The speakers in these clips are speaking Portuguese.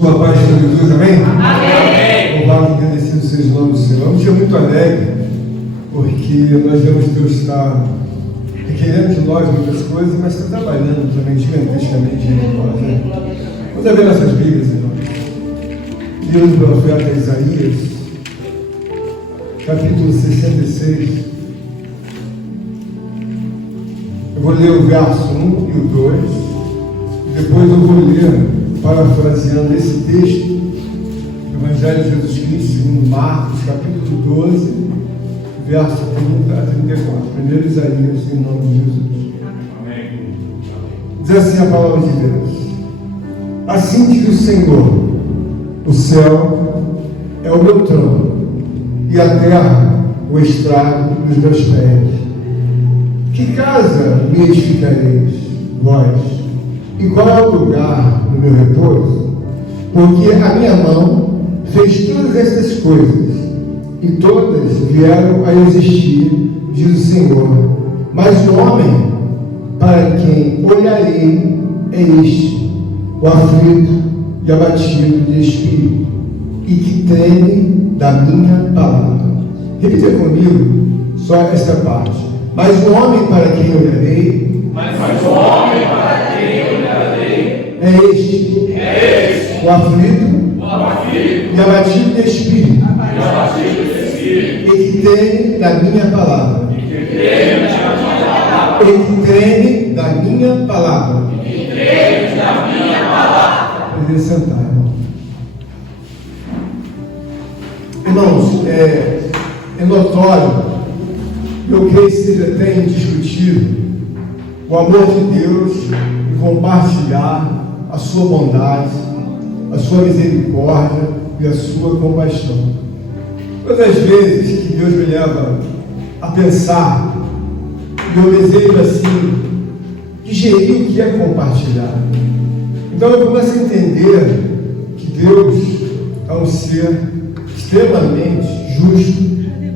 Sua paz de Jesus, amém? Amém. Louvado e agradecido seja o nome do Senhor. É um dia muito alegre, porque nós vemos Deus estar requerendo de nós muitas coisas, mas está trabalhando também gigantescamente em nós, né? Vamos abrir nossas Bíblias, irmãos. Livro do profeta Isaías, capítulo 66. Eu vou ler o verso 1 e o 2, e depois eu vou ler, parafraseando esse texto, do Evangelho de Jesus Cristo, segundo Marcos, capítulo 12, verso 30 a 34. Primeiro Isaías, em nome de Jesus. Amém. Diz assim a palavra de Deus: assim diz o Senhor, o céu é o meu trono, e a terra o estrado dos meus pés. Que casa me edificareis, vós? E qual é o lugar do meu repouso? Porque a minha mão fez todas estas coisas, e todas vieram a existir, diz o Senhor. Mas o homem para quem olharei é este, o aflito e abatido de espírito, e que teme da minha palavra. Repita comigo só esta parte. Mas o homem para quem olharei, Mas o homem para quem olharei é este, o aflito o aflito e abatido de espírito, e abatido de espírito, e que teme da minha palavra. que teme da minha palavra, E que treme da minha palavra. que teme da minha palavra. Poderia sentar, irmão. Irmãos, é notório, eu creio que seja até indiscutível, o amor de Deus e compartilhar a sua bondade, a sua misericórdia e a sua compaixão. Quantas vezes que Deus me leva a pensar, e eu desejo assim, digerir o que é compartilhar. Então eu começo a entender que Deus é um ser extremamente justo,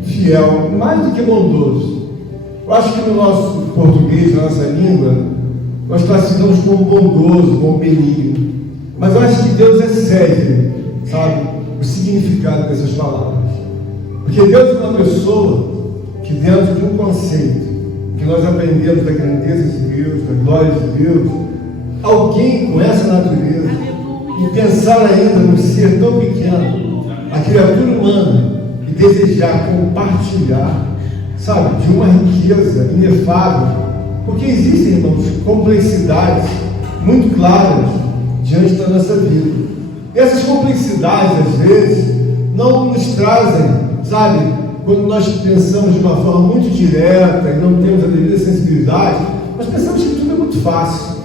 fiel, mais do que bondoso. Eu acho que no nosso português, na nossa língua, nós classificamos como bondoso, como benigno. Mas eu acho que Deus excede, sabe, o significado dessas palavras. Porque Deus é uma pessoa que, dentro de um conceito que nós aprendemos da grandeza de Deus, da glória de Deus, alguém com essa natureza, e pensar ainda num ser tão pequeno, a criatura humana, e desejar compartilhar, sabe, de uma riqueza inefável, porque existem, irmãos, complexidades muito claras diante da nossa vida. E essas complexidades, às vezes, não nos trazem, sabe, quando nós pensamos de uma forma muito direta e não temos a devida sensibilidade, nós pensamos que tudo é muito fácil.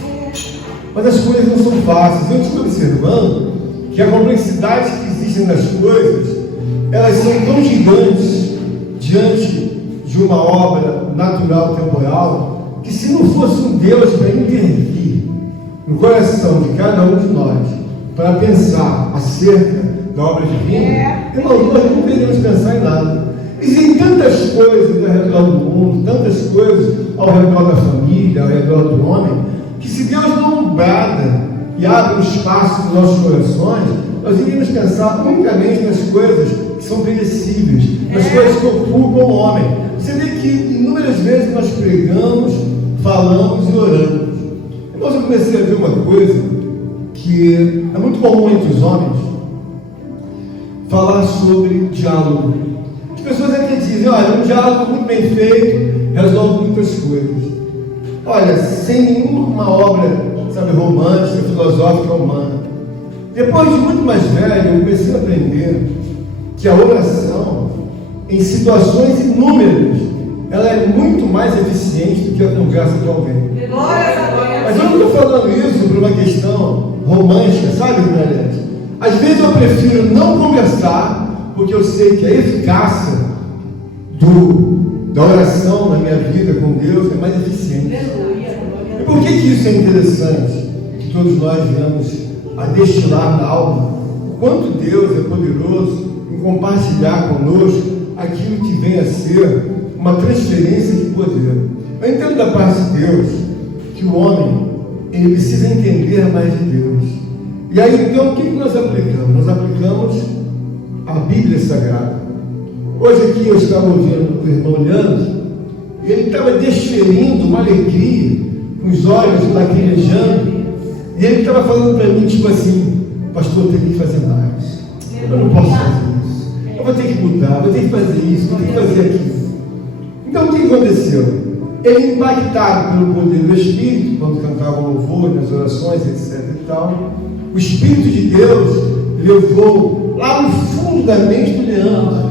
Mas as coisas não são fáceis. Eu estou observando que a complexidade que existe nas coisas, elas são tão gigantes diante de uma obra natural, temporal, que se não fosse um Deus para intervir no coração de cada um de nós, para pensar acerca da obra divina, irmão, nós não poderíamos pensar em nada. Existem tantas coisas ao redor do mundo, tantas coisas ao redor da família, ao redor do homem, que se Deus não brada e abre um espaço nos nossos corações, nós iríamos pensar unicamente nas coisas que são perecíveis, nas coisas que ocupam o homem. Você vê que inúmeras vezes nós pregamos, falamos e oramos. Então eu comecei a ver uma coisa que é muito comum entre os homens, falar sobre diálogo. As pessoas até dizem, olha, um diálogo muito bem feito resolve muitas coisas. Olha, sem nenhuma obra, sabe, romântica, filosófica, humana. Depois de muito mais velho, eu comecei a aprender que a oração, em situações inúmeras, ela é muito mais eficiente do que a conversa com alguém. Mas eu não estou falando isso por uma questão romântica, sabe, Guilherme? Às vezes eu prefiro não conversar, porque eu sei que a eficácia da oração na minha vida com Deus é mais eficiente. E por que isso é interessante? Que todos nós viemos a destilar na alma o quanto Deus é poderoso em compartilhar conosco aquilo que vem a ser uma transferência de poder. Eu entendo da parte de Deus que o homem, ele precisa entender mais de Deus. E aí, então, o que nós aplicamos? Nós aplicamos a Bíblia Sagrada. Hoje aqui eu estava ouvindo o irmão Leandro, e ele estava desferindo uma alegria, com os olhos lacrimejando, e ele estava falando para mim, tipo assim, pastor, eu tenho que fazer mais. Eu não posso fazer isso. Eu vou ter que mudar, vou ter que fazer isso, vou ter que fazer aquilo. Então, o que aconteceu? Ele, impactado pelo poder do Espírito, quando cantava louvor, nas orações, etc. e tal, o Espírito de Deus levou lá no fundo da mente do Leandro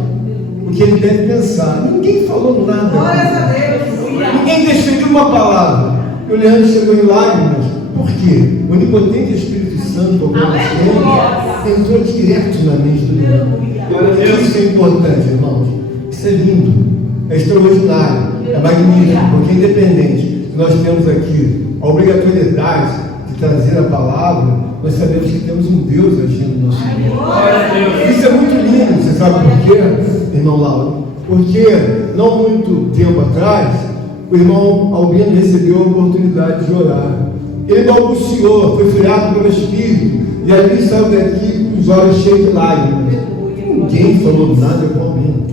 o que ele deve pensar. Ninguém falou nada. Glória a Deus. Ninguém desferiu uma palavra. E o Leandro chegou em lágrimas. Por quê? O onipotente Espírito Santo, entrou direto na mente do Leandro. Isso é importante, irmãos. Isso é lindo, é extraordinário, é magnífico, porque independente, nós temos aqui a obrigatoriedade de trazer a palavra, nós sabemos que temos um Deus agindo no nosso meio. Isso é muito lindo, você sabe por quê, irmão Lauro? Porque não muito tempo atrás, o irmão Albino recebeu a oportunidade de orar. Ele balbuciou, foi friado pelo Espírito, e ali saiu daqui com os olhos cheios de lágrimas. Ninguém falou nada com o Albino,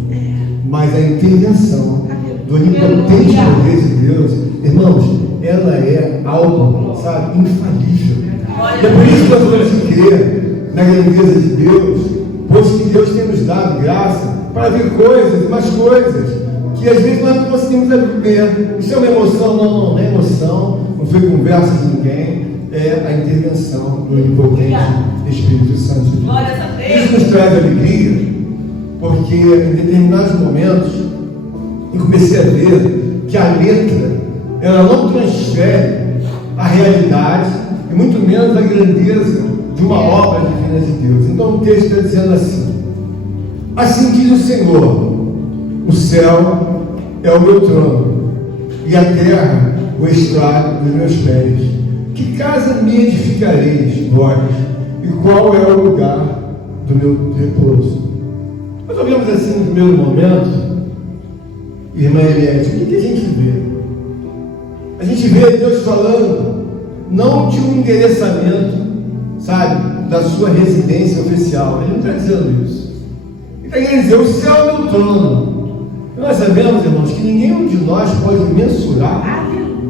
mas a intervenção do onipotente poder de Deus, irmãos, ela é algo, sabe, infalível. E é por isso que nós vamos crer na grandeza de Deus, pois que Deus tem nos dado graça para ver coisas, mais coisas, que às vezes nós não conseguimos viver. Isso é uma emoção? Não é emoção, não foi conversa de ninguém, é a intervenção do onipotente Espírito Santo de Deus. Isso nos traz alegria, porque em determinados momentos eu comecei a ver que a letra, ela não transfere a realidade e muito menos a grandeza de uma obra divina de Deus. Então o texto está dizendo assim: assim diz o Senhor, o céu é o meu trono e a terra o estrado dos meus pés. Que casa me edificareis, vós, e qual é o lugar do meu repouso? Nós olhamos assim no primeiro momento, irmã Eliette, o que a gente vê? A gente vê Deus falando não de um endereçamento, sabe, da sua residência oficial. Ele não está dizendo isso. Ele está querendo dizer: o céu é meu trono. Nós sabemos, irmãos, que nenhum de nós pode mensurar,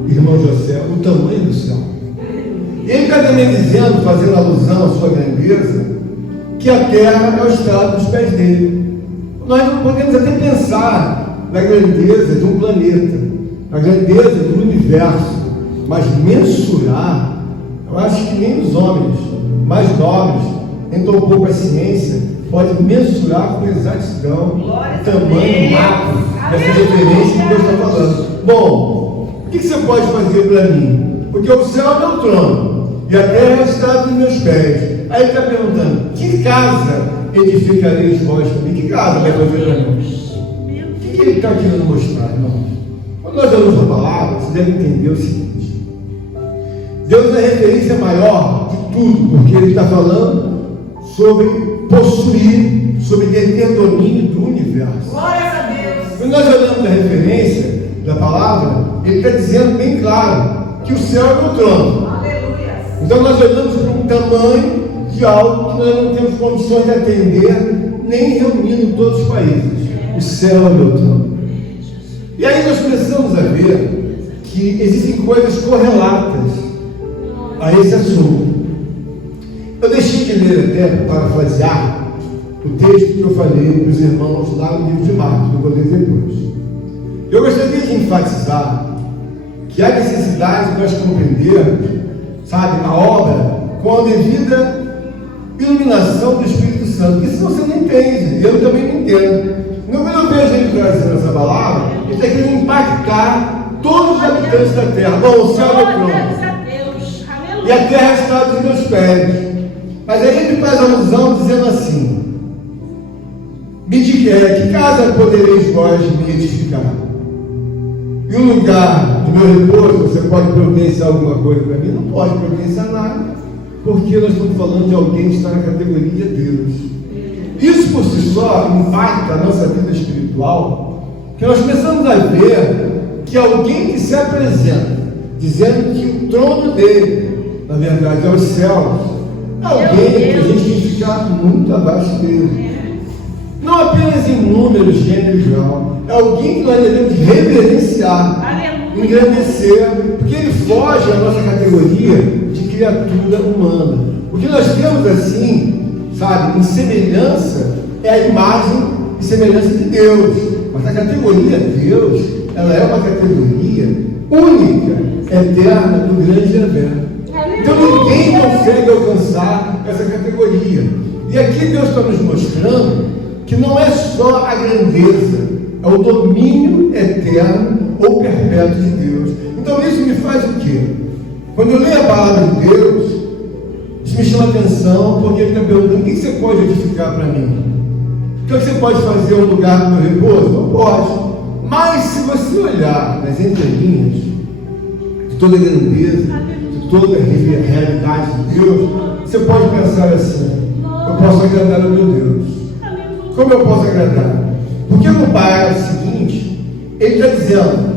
irmão José, o tamanho do céu. Ele está também dizendo, fazendo alusão à sua grandeza, que a terra é o estrado dos pés dele. Nós não podemos até pensar na grandeza de um planeta, na grandeza do universo, mas mensurar, eu acho que nem os homens mais nobres, nem tão pouco a ciência, pode mensurar com exatidão o tamanho macro dessa referência que Deus está falando. Bom, o que você pode fazer para mim? Porque o céu é meu trono e a terra é o estrado dos meus pés. Aí ele está perguntando: que casa edificareis vós para mim? Que casa vai fazer para mim? O que ele está querendo mostrar, irmãos? Quando nós olhamos a palavra, você deve entender o seguinte: Deus é a referência maior de tudo, porque ele está falando sobre possuir, sobre ter domínio do universo. Glória a Deus. Quando nós olhamos a referência da palavra, ele está dizendo bem claro que o céu é meu trono. Aleluia. Então nós olhamos para um tamanho de algo que nós não temos condições de atender, nem reunindo todos os países. O céu é meu trono. E aí nós começamos a ver que existem coisas correlatas a esse assunto. Eu deixei de ler até, para parafrasear, o texto que eu falei para os irmãos lá no livro de Marcos, que eu vou ler depois. Eu gostaria de enfatizar que há necessidade de nós compreendermos, sabe, a obra com a devida iluminação do Espírito Santo, porque senão você não entende, eu também não entendo. Quando eu vejo ele trazendo essa palavra, ele está querendo impactar todos os habitantes da terra. Bom, o céu é meu trono e a terra está dos meus pés. Mas aí ele faz alusão dizendo assim: que casa podereis vós me edificar? E o lugar do meu repouso, você pode providenciar alguma coisa para mim? Não pode providenciar nada, porque nós estamos falando de alguém que está na categoria de Deus. Isso por si só impacta a nossa vida espiritual, que nós começamos a ver que alguém que se apresenta dizendo que o trono dele, na verdade, é os céus, alguém que a gente tem que ficar muito abaixo dele. Não apenas em número, gênero e grau. É alguém que nós devemos reverenciar, engrandecer, porque ele foge da nossa categoria de criatura humana. O que nós temos assim, sabe, em semelhança, é a imagem e semelhança de Deus. Mas a categoria Deus, ela é uma categoria única, eterna, do grande Javé. Então ninguém consegue alcançar essa categoria. E aqui Deus está nos mostrando que não é só a grandeza, é o domínio eterno ou perpétuo de Deus. Então isso me faz o quê? Quando eu leio a palavra de Deus, isso me chama atenção, porque ele está perguntando: o que você pode edificar para mim? O que você pode fazer um lugar do meu repouso? Não pode. Mas se você olhar nas entrelinhas de toda a grandeza, de toda a realidade de Deus, você pode pensar assim: eu posso agradar ao meu Deus. Como eu posso agradar? Porque no parágrafo seguinte, ele está dizendo,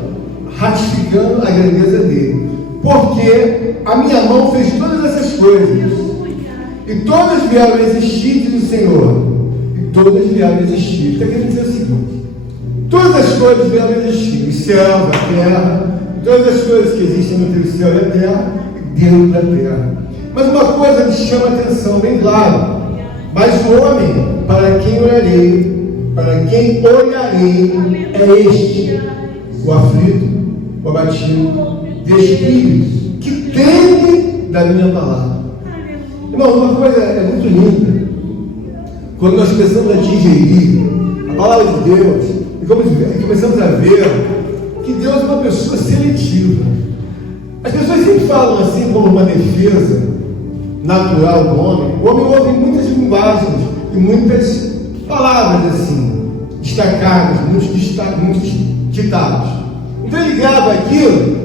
ratificando a grandeza dele: porque a minha mão fez todas essas coisas, e todas vieram a existir, diz o Senhor, e todas vieram a existir. Está querendo dizer o seguinte: todas as coisas vieram a existir, os céus, a terra, todas as coisas que existem entre o céu e a terra, e dentro da terra. Mas uma coisa me chama a atenção, bem claro: mas o homem, para quem olharei, é este, o aflito, o abatido, de espírito, que teme da minha palavra. Irmão, uma coisa é muito linda, quando nós começamos a digerir a palavra de Deus, e começamos a ver que Deus é uma pessoa seletiva. As pessoas sempre falam assim, como uma defesa natural do homem. O homem ouve muitas linguagens e muitas palavras assim, destacadas, muitos ditados. Então ele grava aquilo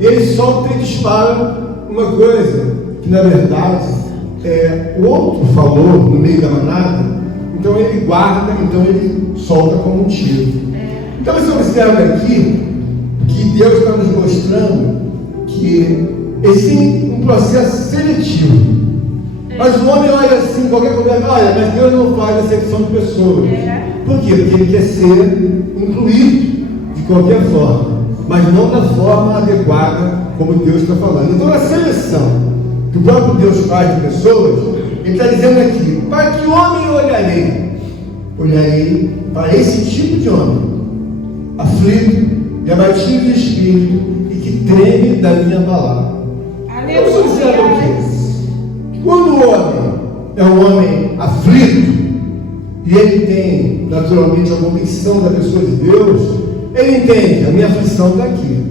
e ele solta e dispara uma coisa que na verdade o outro falou no meio da manada, então ele guarda, então ele solta como um tiro. Então você observa aqui que Deus está nos mostrando que existe um processo seletivo. Mas o homem olha assim, qualquer coisa, olha, mas Deus não faz acepção de pessoas. Por quê? Porque ele quer ser incluído de qualquer forma, mas não da forma adequada como Deus está falando. Então a seleção que o próprio Deus faz de pessoas, ele está dizendo aqui: para que homem olharei para esse tipo de homem, aflito e abatido de espírito, e que treme da minha palavra. Vamos dizer o quê? Quando o homem é um homem aflito, e ele tem naturalmente a convicção da pessoa de Deus, ele entende: a minha aflição está aqui,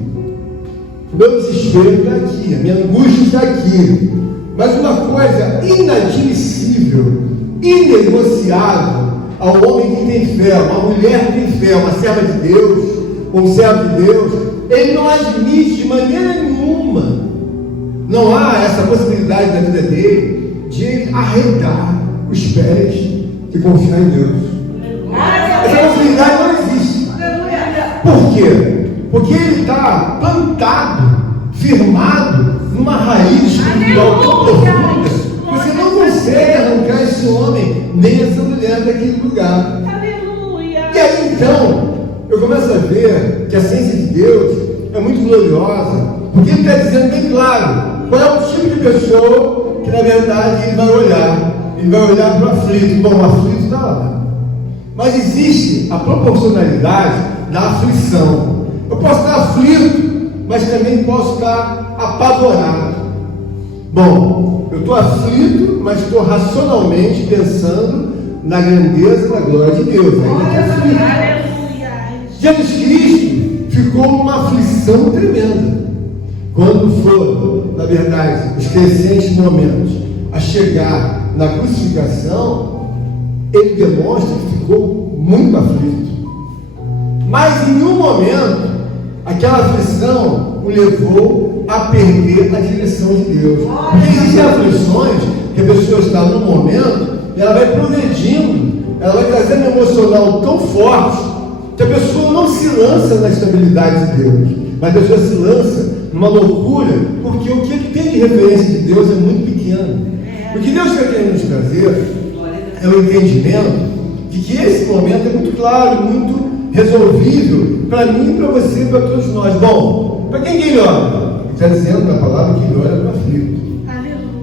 o meu desespero está aqui, a minha angústia está aqui. Mas uma coisa inadmissível, inegociável ao homem que tem fé, uma mulher que tem fé, uma serva de Deus, um servo de Deus, ele não admite de maneira nenhuma. Não há essa possibilidade da vida dele de arredar os pés e confiar em Deus. Essa possibilidade não existe. Por quê? Porque ele está plantado, firmado numa raiz espiritual tão profunda que você não consegue arrancar esse homem nem essa mulher daquele lugar. E aí então eu começo a ver que a ciência de Deus é muito gloriosa, porque ele está dizendo bem claro qual é o tipo de pessoa que na verdade ele vai olhar. Ele vai olhar para o aflito. Bom, o aflito está lá, mas existe a proporcionalidade da aflição. Eu posso estar aflito, mas também posso estar apavorado. Bom, eu estou aflito, mas estou racionalmente pensando na grandeza, na glória de Deus. Jesus Cristo ficou numa aflição tremenda. Quando for, na verdade, os crescentes momentos a chegar na crucificação, ele demonstra que ficou muito aflito. Mas em um momento, aquela aflição o levou a perder a direção de Deus. Porque existem aflições que a pessoa está num momento e ela vai progredindo, ela vai trazendo um emocional tão forte que a pessoa não se lança na estabilidade de Deus, mas a pessoa se lança numa loucura, porque o que ele tem de referência de Deus é muito pequeno. O que Deus está querendo nos trazer é o entendimento de que esse momento é muito claro, muito resolvível para mim, para você e para todos nós. Bom, para quem ele olha? Ele está dizendo na palavra que ele olha para o aflito.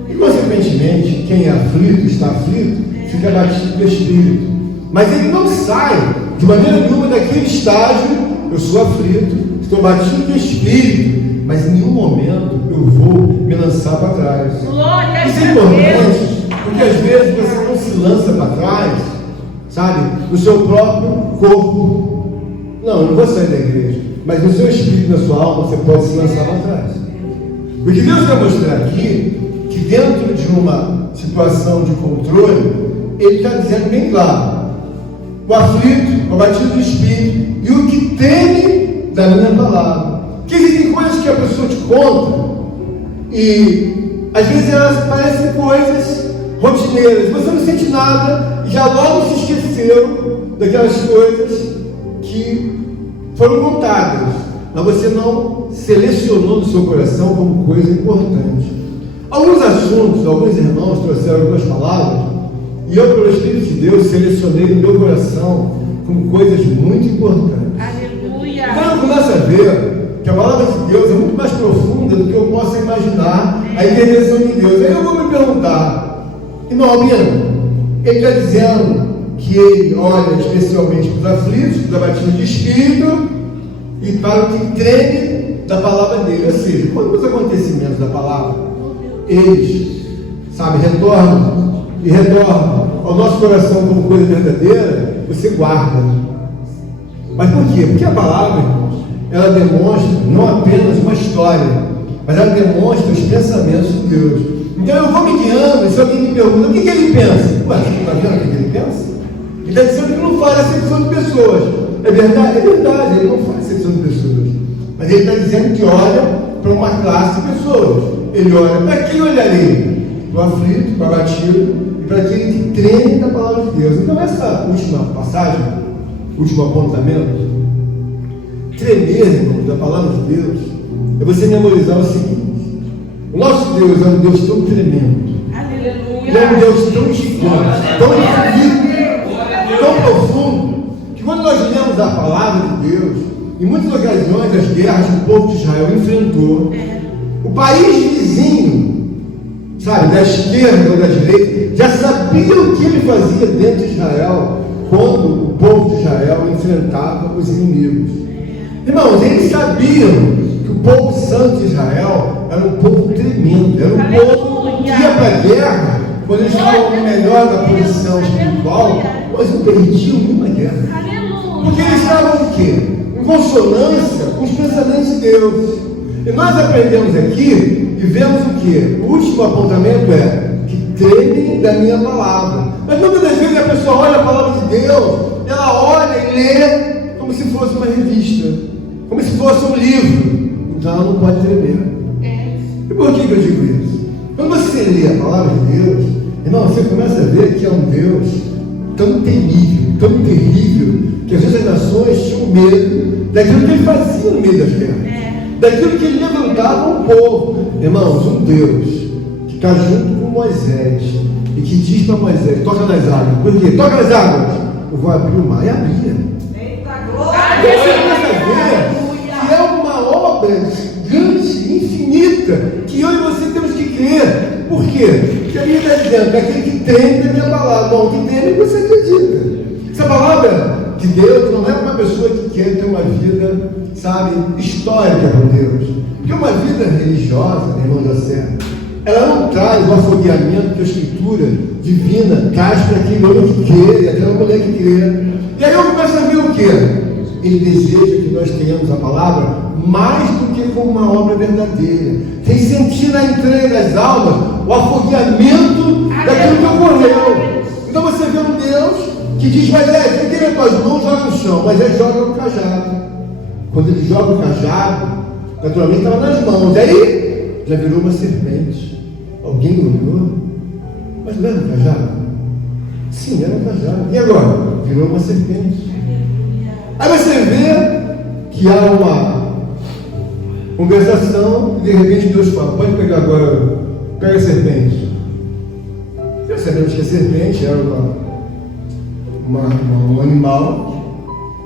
E, consequentemente, quem é aflito, está aflito, fica abatido do espírito. Mas ele não sai de maneira nenhuma daquele estágio: eu sou aflito, estou abatido do espírito, mas em nenhum momento eu vou me lançar para trás. Isso é importante, porque às vezes você não se lança para trás, sabe, no seu próprio corpo. Não, eu não vou sair da igreja, mas no seu espírito, na sua alma, você pode se lançar para trás. O que Deus vai mostrar aqui, que dentro de uma situação de controle, Ele está dizendo bem claro: o aflito, o abatido do espírito e o que teme da minha palavra. Que existem coisas que a pessoa te conta e às vezes elas parecem coisas rotineiras, você não sente nada e já logo se esqueceu daquelas coisas que foram contadas, mas você não selecionou no seu coração como coisa importante. Alguns assuntos, alguns irmãos trouxeram algumas palavras e eu, pelo Espírito de Deus, selecionei no meu coração como coisas muito importantes. Aleluia. Quando eu começo a ver que a palavra de Deus é muito mais profunda do que eu possa imaginar a intervenção de Deus, aí eu vou me perguntar: irmão Albino, ele está dizendo que ele olha especialmente para os aflitos, para os abatidos de espírito e para o que treme da palavra dele. Ou seja, quando os acontecimentos da palavra, eles, sabe, retornam ao nosso coração como coisa verdadeira, você guarda. Mas por quê? Porque a palavra, irmãos, ela demonstra não apenas uma história, mas ela demonstra os pensamentos de Deus. Então eu vou me guiando, e se alguém me pergunta: o que ele pensa? Ué, você não está vendo o que ele pensa? Ele está dizendo que não faz acepção de pessoas. É verdade? É verdade, ele não faz acepção de pessoas. Mas ele está dizendo que olha para uma classe de pessoas. Ele olha para quem olharei? Para o aflito, para o abatido e para aquele que treme da palavra de Deus. Então essa última passagem, último apontamento, tremer, irmão, da palavra de Deus, é você memorizar o seguinte: o nosso Deus é um Deus tão tremendo, é um Deus tão gigante, tão infinito, tão profundo, que quando nós lemos a palavra de Deus, em muitas ocasiões as guerras que o povo de Israel enfrentou, o país vizinho, sabe, da esquerda ou da direita, já sabia o que ele fazia dentro de Israel quando o povo de Israel enfrentava os inimigos. Irmãos, eles sabiam que o povo santo de Israel era um povo tremendo, era um povo que ia para a guerra quando eles estavam no melhor da posição espiritual, mas não perdiam nenhuma guerra. Porque eles estavam o quê? Em consonância com os pensamentos de Deus. E nós aprendemos aqui e vemos o quê? O último apontamento é que tremem da minha palavra. Mas muitas das vezes a pessoa olha a palavra de Deus, ela olha e lê como se fosse uma revista, como se fosse um livro. Então ela não pode tremer. E por que eu digo isso? Quando você lê a palavra de Deus, irmão, você começa a ver que é um Deus tão terrível, que às vezes as nações tinham medo daquilo que ele fazia no meio das guerras, daquilo que ele levantava o povo. Irmãos, um Deus que está junto com Moisés e que diz para Moisés: toca nas águas. Por quê? Toca nas águas. Eu vou abrir o mar. E abria. Eita E você começa a ver que é uma obra gigante, infinita, que eu e você temos que crer. Por quê? Porque a Bíblia está dizendo que aquele que treme da minha palavra. Bom, que treme você acredita. Essa palavra de Deus não é uma pessoa que quer ter uma vida, sabe, histórica com Deus. Porque uma vida religiosa, irmão da Serra, ela não traz o afogueamento que a Escritura divina traz para aquele homem que crê, e aquela mulher que crê. E aí eu começo a ver o quê? Ele deseja que nós tenhamos a palavra mais do que como uma obra verdadeira. Tem sentir na entranha das almas o afogueamento daquilo que ocorreu. Então você vê um Deus que diz: mas quem tem as tuas mãos joga no chão, mas ele joga no cajado. Quando ele joga o cajado, naturalmente estava nas mãos, aí já virou uma serpente. Alguém olhou: mas não era um cajado? Sim, era um cajado. E agora? Virou uma serpente. Aí você vê que há uma conversação e de repente Deus fala: pode pegar agora, pega a serpente. sabemos que a serpente era um animal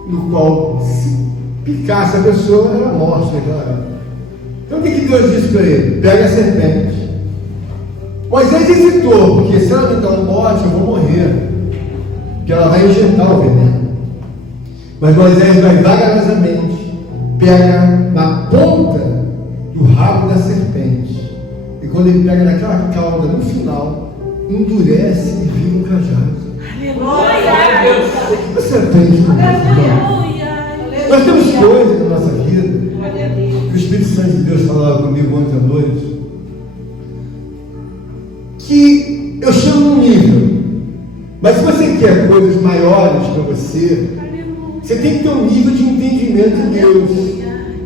no qual, se picasse a pessoa, era morte naquela época. Então o que Deus disse para ele? Pega a serpente. Moisés hesitou, porque se ela me dá um bote, eu vou morrer, porque ela vai injetar o veneno. Mas Moisés vai vagarosamente, pega na ponta do rabo da serpente, e quando ele pega naquela cauda, no final, endurece e vira um cajado. Aleluia! O que você aprende com isso? Nós temos coisas na nossa vida que o Espírito Santo de Deus falava comigo ontem à noite, que eu chamo um nível, mas se você quer coisas maiores para você, você tem que ter um nível de entendimento de Deus.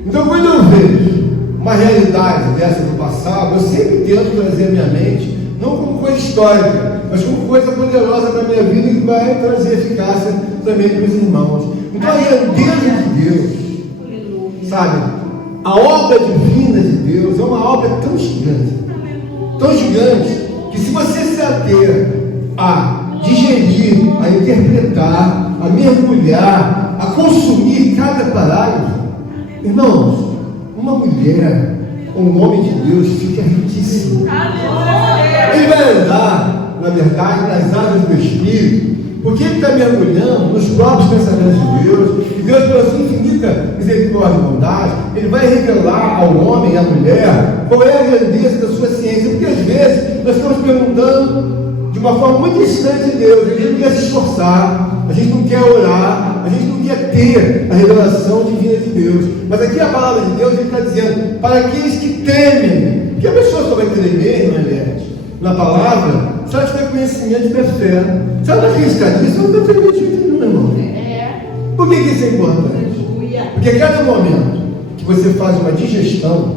Então, quando eu vejo uma realidade dessa do passado, eu sempre tento trazer a minha mente, não como coisa histórica, mas como coisa poderosa para a minha vida e que vai trazer eficácia também para os irmãos. Então, a grandeza de Deus, sabe, a obra divina de Deus é uma obra tão gigante, que se você se ater a digerir, a interpretar, a mergulhar, a consumir cada parágrafo, irmãos, uma mulher, um homem de Deus fica riquíssimo. Ele vai andar, na verdade, nas águas do Espírito, porque ele está mergulhando nos próprios pensamentos de Deus, e Deus, pela sua infinita misericórdia e bondade, ele vai revelar ao homem e à mulher qual é a grandeza da sua ciência, porque às vezes nós estamos perguntando de uma forma muito distante de Deus, a gente não quer se esforçar, a gente não quer orar, a gente não quer ter a revelação divina de Deus, mas aqui a palavra de Deus, ele está dizendo, para aqueles que temem, porque a pessoa só vai tremer, irmã Eliette, na palavra, se ela tiver conhecimento, tiver fé. Se ela não acreditar nisso, ela não vai tremer de jeito nenhum, irmão. Por que isso é importante? Porque a cada momento que você faz uma digestão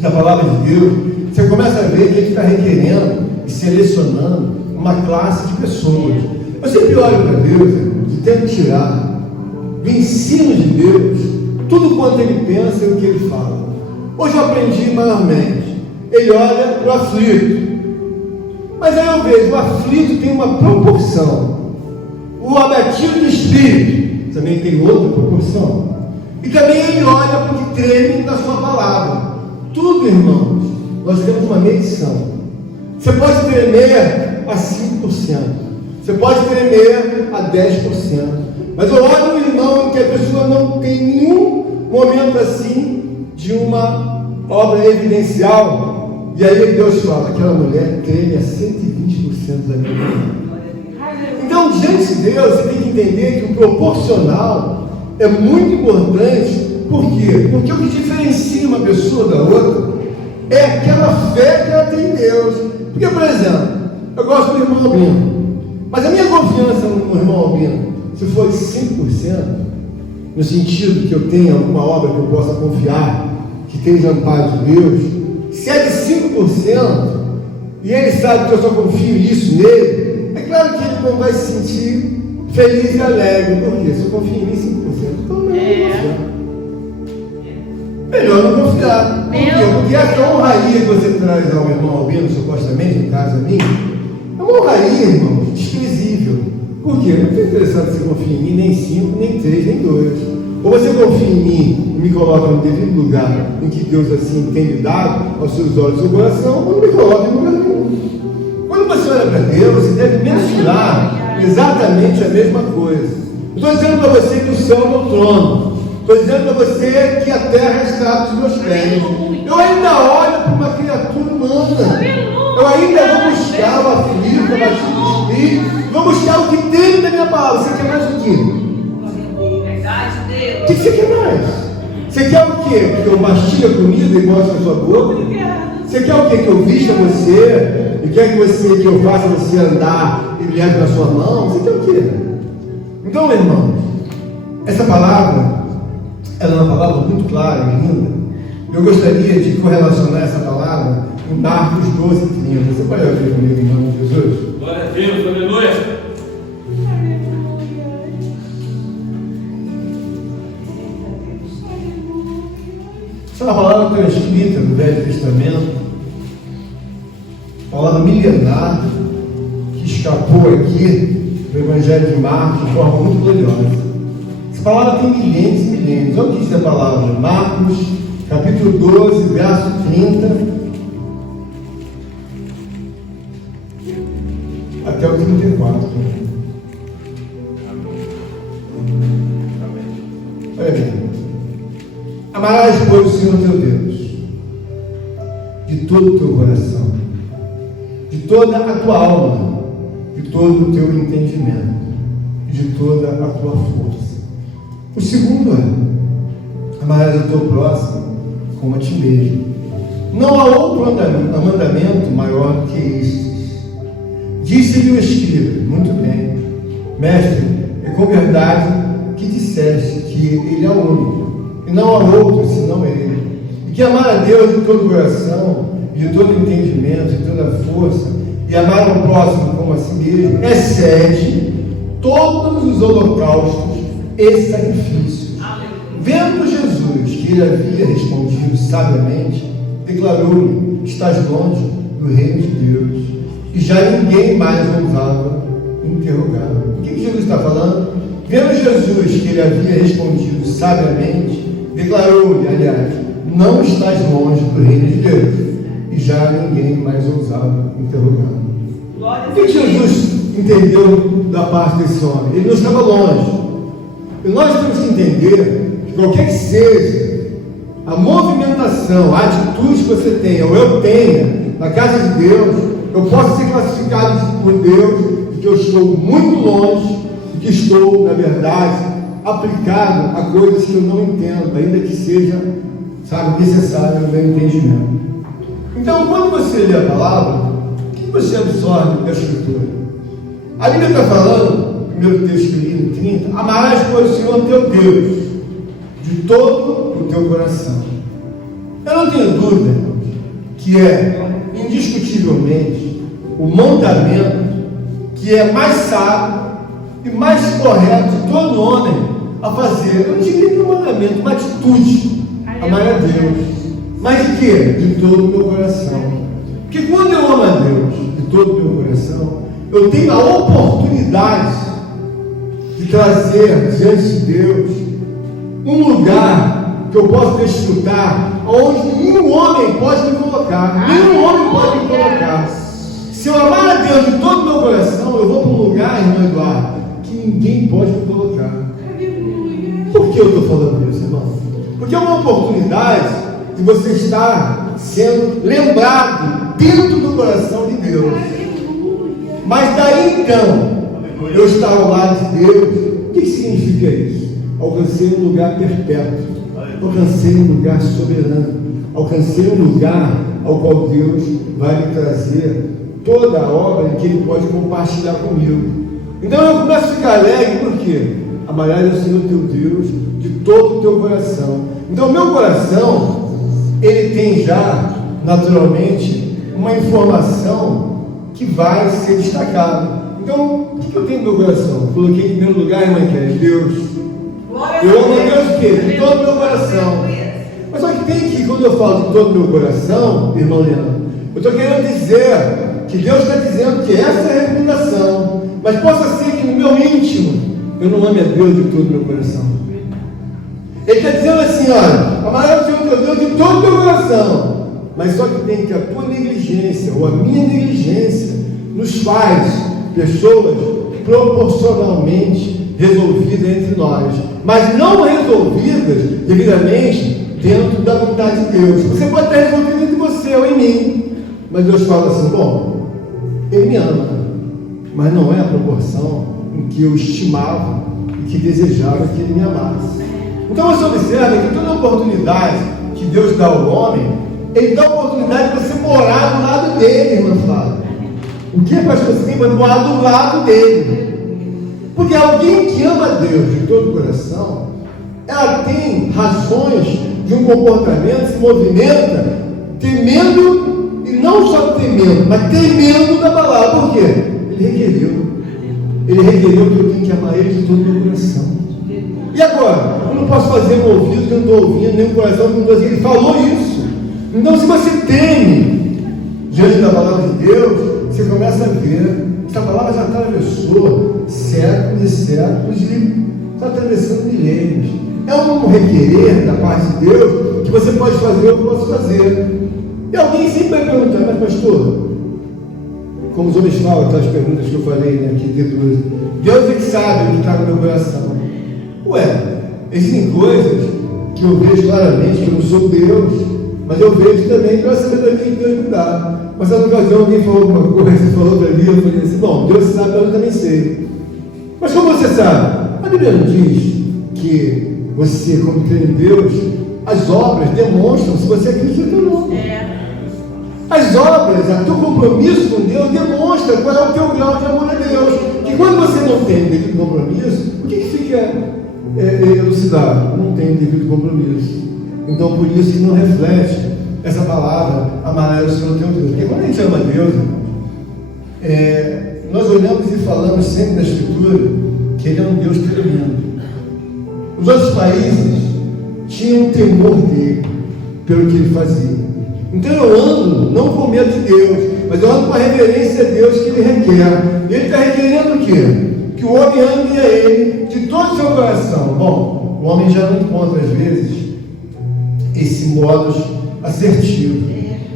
da palavra de Deus, você começa a ver que ele está requerendo e selecionando uma classe de pessoas. Eu sempre olho para Deus, irmãos, e tento tirar do ensino de Deus tudo quanto ele pensa e o que ele fala. Hoje eu aprendi maiormente. Ele olha para o aflito. Mas aí eu vejo, o aflito tem uma proporção. O abatido do espírito também tem outra proporção. E também ele olha para o que treme na sua palavra. Tudo, irmãos, nós temos uma medição. Você pode tremer a 5%. Você pode tremer a 10%. Mas eu olho no irmão que a pessoa não tem nenhum momento assim de uma obra evidencial. E aí Deus fala, aquela mulher treme a 120% da minha vida. Então, diante de Deus, você tem que entender que o proporcional é muito importante. Por quê? Porque o que diferencia uma pessoa da outra é aquela fé que ela tem em Deus. Porque, por exemplo, eu gosto do irmão Albino, mas a minha confiança no irmão Albino, se for de 5%, no sentido que eu tenha alguma obra que eu possa confiar, que tenha amparo de Deus, se é de 5%, e ele sabe que eu só confio isso nele, é claro que ele não vai se sentir feliz e alegre. Por quê? Se eu confio em mim 5%, então melhor não confiar. Por quê? Porque essa honraria que você traz ao irmão Albino, supostamente, no caso a mim, é uma honraria, irmão, desprezível. Por quê? Eu não estou interessado se você confia em mim, nem 5, nem 3, nem 2. Ou você confia em mim e me coloca no devido lugar em que Deus assim tem me dado aos seus olhos e seu coração, ou não me coloca em lugar nenhum. Quando você olha para Deus, você deve mensurar exatamente a mesma coisa. Estou dizendo para você que o céu é o meu trono. Estou dizendo para você que a terra está dos meus pés. Eu ainda olho para uma criatura humana. Eu ainda vou buscar o aflito, o abatido do espírito. Vou buscar o que tem na minha palavra. Você quer mais o quê? O que você quer mais? Você quer o quê? Que eu mastigue a comida e mostre a sua boca? Você quer o quê? Que eu vista você e quer que eu faça você andar e leve na sua mão? Você quer o quê? Então, meu irmão, essa palavra, ela é uma palavra muito clara e linda. Eu gostaria de correlacionar essa palavra em Marcos 12, 30. Você pode abrir comigo em nome de Jesus? Glória a Deus, aleluia. Essa palavra transcrita no Velho Testamento, palavra milenar, que escapou aqui no Evangelho de Marcos de forma muito gloriosa. Essa palavra tem milênios e milênios. Olha o que diz a palavra. Marcos, capítulo 12, verso 30 até o 34. Olha bem. Amarás, pois, o Senhor teu Deus de todo o teu coração, de toda a tua alma, de todo o teu entendimento, de toda a tua força. O segundo é: amarás o teu próximo como a ti mesmo. Não há outro mandamento maior do que estes. Disse-lhe o escriba: muito bem, mestre, é com verdade que disseste que ele é o único, e não há outro senão ele. E que amar a Deus de todo o coração, de todo o entendimento, de toda a força, e amar ao próximo como a si mesmo, excede todos os holocaustos e sacrifícios. Vendo Jesus que ele havia respondido sabiamente, declarou-lhe: estás longe do reino de Deus. E já ninguém mais ousava interrogá-lo. O que Jesus está falando? Vendo Jesus que ele havia respondido sabiamente, declarou-lhe, aliás: não estás longe do reino de Deus. E já ninguém mais ousava interrogá-lo. O que Jesus entendeu da parte desse homem? Ele não estava longe. E nós temos que entender que qualquer que seja a movimentação, a atitude que você tenha, ou eu tenha, na casa de Deus, eu posso ser classificado por Deus de que eu estou muito longe, de que estou, na verdade, aplicado a coisas que eu não entendo, ainda que seja, necessário o meu entendimento. Então, quando você lê a palavra, o que você absorve da Escritura? A Bíblia está falando, no primeiro texto que eu li, no 30, amarás, pois, o Senhor teu Deus de todo o teu coração. Eu não tenho dúvida, irmãos, que é indiscutivelmente o mandamento que é mais sábio e mais correto de todo homem a fazer. Eu não diria que um mandamento, uma atitude, amar a Deus. Mas de quê? De todo o meu coração. Porque quando eu amo a Deus de todo o meu coração, eu tenho a oportunidade de trazer diante de Deus um lugar que eu posso desfrutar, onde nenhum homem pode me colocar. Nenhum homem pode me colocar. Se eu amar a Deus de todo o meu coração, eu vou para um lugar, irmão Eduardo, que ninguém pode me colocar. Por que eu estou falando isso, irmão? Porque é uma oportunidade de você estar sendo lembrado dentro do coração de Deus. Mas daí então, eu estar ao lado de Deus, o que significa isso? Alcancei um lugar perpétuo, alcancei um lugar soberano, alcancei um lugar ao qual Deus vai me trazer toda a obra que Ele pode compartilhar comigo. Então eu começo a ficar alegre, por quê? Amarás o Senhor teu Deus de todo o teu coração. Então o meu coração, ele tem já, naturalmente, uma informação que vai ser destacada. Então, o que eu tenho no meu coração? Coloquei em primeiro lugar, irmã Kelly, Deus. Eu amo a Deus o quê? De todo o meu coração. Mas só que tem que, quando eu falo de todo o meu coração, irmão Leandro, eu estou querendo dizer que Deus está dizendo que essa é a recomendação. Mas possa ser que no meu íntimo eu não ame a Deus de todo o meu coração. Ele está dizendo assim: olha, amarás o Senhor teu Deus de todo o teu coração. Mas só que tem que a tua negligência, ou a minha negligência, nos faz pessoas proporcionalmente resolvidas entre nós, mas não resolvidas devidamente dentro da vontade de Deus. Você pode estar resolvido entre você ou em mim, mas Deus fala assim: bom, Ele me ama, mas não é a proporção em que eu estimava e que desejava que Ele me amasse. Então você observa que toda oportunidade que Deus dá ao homem, Ele dá a oportunidade de você morar do lado dele, irmã Flávia. O que é pastor assim? Para morar do lado dele. Porque alguém que ama a Deus de todo o coração, ela tem razões de um comportamento, se movimenta temendo, e não só temendo, mas temendo da palavra. Por quê? Ele requeriu que eu tenho que amar Ele de todo o meu coração. E agora? Eu não posso fazer um ouvido que eu não estou ouvindo, nem um coração que eu não estou ouvindo. Ele falou isso. Então, se você teme diante da palavra de Deus, você começa a ver Essa palavra já atravessou séculos e séculos e está atravessando milênios. É um requerer da parte de Deus que você pode fazer, eu posso fazer. E alguém sempre vai perguntar, mas pastor, como os homens falam, aquelas perguntas que eu falei, né, aqui de Deus é que sabe o que está no meu coração. Ué, existem coisas que eu vejo claramente que eu não sou Deus, mas eu vejo também pela sabedoria que Deus me dá. Mas na ocasião alguém falou alguma coisa, falou para mim, eu falei assim, bom, Deus sabe, mas eu também sei. Mas como você sabe? A Bíblia não diz que você, quando crê em Deus, as obras demonstram se você acredita ou não. As obras, o teu compromisso com Deus demonstra qual é o teu grau de amor a Deus. E quando você não tem devido compromisso, o que fica elucidado? Não tem devido compromisso. Então, por isso que não reflete essa palavra, amarás o Senhor teu Deus. Porque quando a gente ama Deus, nós olhamos e falamos sempre na Escritura que Ele é um Deus tremendo. Os outros países tinham temor dele pelo que ele fazia. Então eu ando não com medo de Deus, mas eu ando com a reverência a Deus que Ele requer. Ele está requerendo o quê? Que o homem ame a Ele de todo o seu coração. Bom, o homem já não encontra às vezes esse modo assertivo.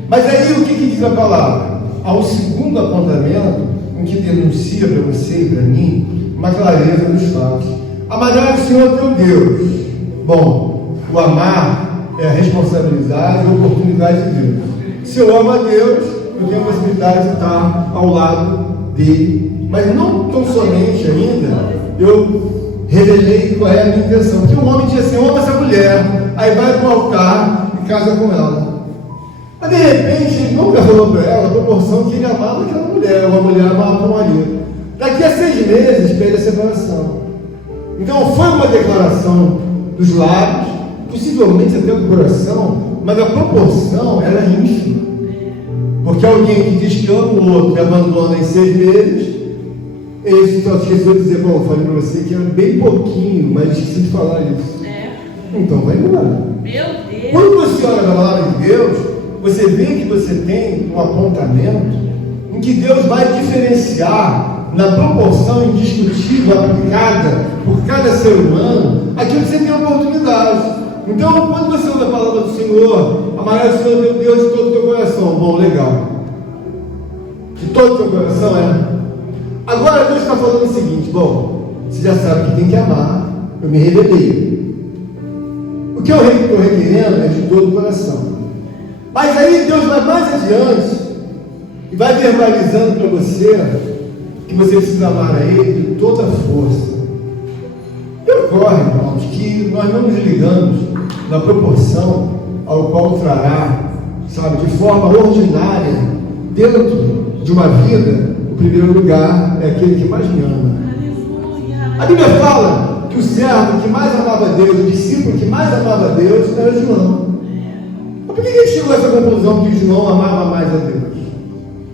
Mas aí o que diz a palavra? Há um segundo apontamento em que denuncia para você e para mim uma clareza dos fatos. Amarás o Senhor teu Deus. Bom, o amar é a responsabilidade e a oportunidade de Deus. Se eu amo a Deus, eu tenho a possibilidade de estar ao lado dele. Mas não tão somente ainda, eu revelei qual é a minha intenção. Porque o homem diz assim, eu amo essa mulher, aí vai para o altar e casa com ela. Mas de repente ele nunca falou para ela a proporção que ele amava aquela mulher, uma mulher amava o marido. Daqui a 6 meses pede a separação. Então foi uma declaração dos lábios, possivelmente até do coração, mas a proporção era ínfima. Porque alguém que diz que ama o outro e abandona em 6 meses, ele só esqueceu de dizer, bom, eu falei para você que era bem pouquinho, mas esqueci de falar isso. Então vai embora. Meu Deus. Quando você olha a palavra de Deus, você vê que você tem um apontamento em que Deus vai diferenciar na proporção indiscutível aplicada por cada ser humano aquilo que você tem oportunidade. Então, quando você ouve a palavra do Senhor, amarás o Senhor teu Deus de todo o teu coração. Bom, legal. De todo o teu coração, Agora Deus está falando o seguinte, bom, você já sabe que tem que amar, eu me revelei. O que eu estou requerendo é de todo o coração. Mas aí Deus vai mais adiante e vai verbalizando para você que você precisa amar a Ele de toda a força. E ocorre, irmãos, que nós não nos ligamos na proporção ao qual trará, sabe, de forma ordinária, dentro de uma vida, o primeiro lugar é aquele que mais me ama. Aleluia. A Bíblia fala que o servo que mais amava a Deus, o discípulo que mais amava a Deus, era João. Mas por que ele chegou a essa conclusão que João amava mais a Deus?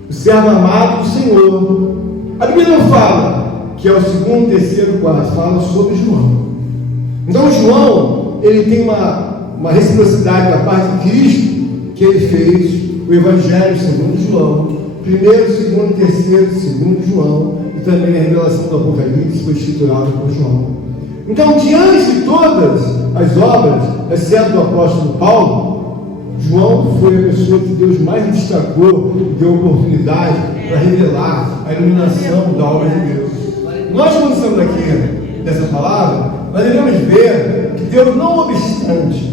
O servo amado do Senhor. A Bíblia não fala que é o segundo, terceiro, quarto, fala sobre João. Então João, ele tem uma reciprocidade da parte de Cristo, que ele fez o Evangelho segundo João, primeiro, segundo, terceiro, segundo João, e também a revelação do Apocalipse foi estruturada por João. Então, diante de todas as obras, exceto o apóstolo Paulo, João foi a pessoa que Deus mais destacou e deu oportunidade para revelar a iluminação da obra de Deus. Nós, quando estamos aqui nessa palavra, nós devemos ver que Deus, não obstante,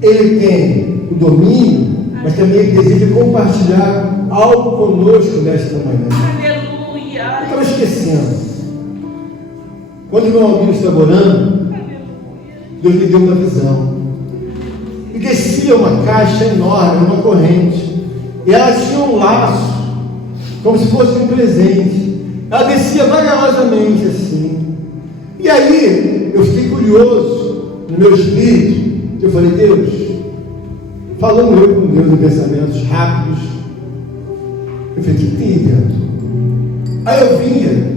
Ele tem o domínio, mas também Ele deseja compartilhar algo conosco nesta manhã. Aleluia. Eu estava esquecendo. Quando o meu amigo estava orando, Deus me deu uma visão. E descia uma caixa enorme, uma corrente. E ela tinha um laço, como se fosse um presente. Ela descia vagarosamente assim. E aí, eu fiquei curioso no meu espírito. Eu falei, Deus, falando eu com Deus em pensamentos rápidos, eu falei, o que tem aí dentro? Aí eu via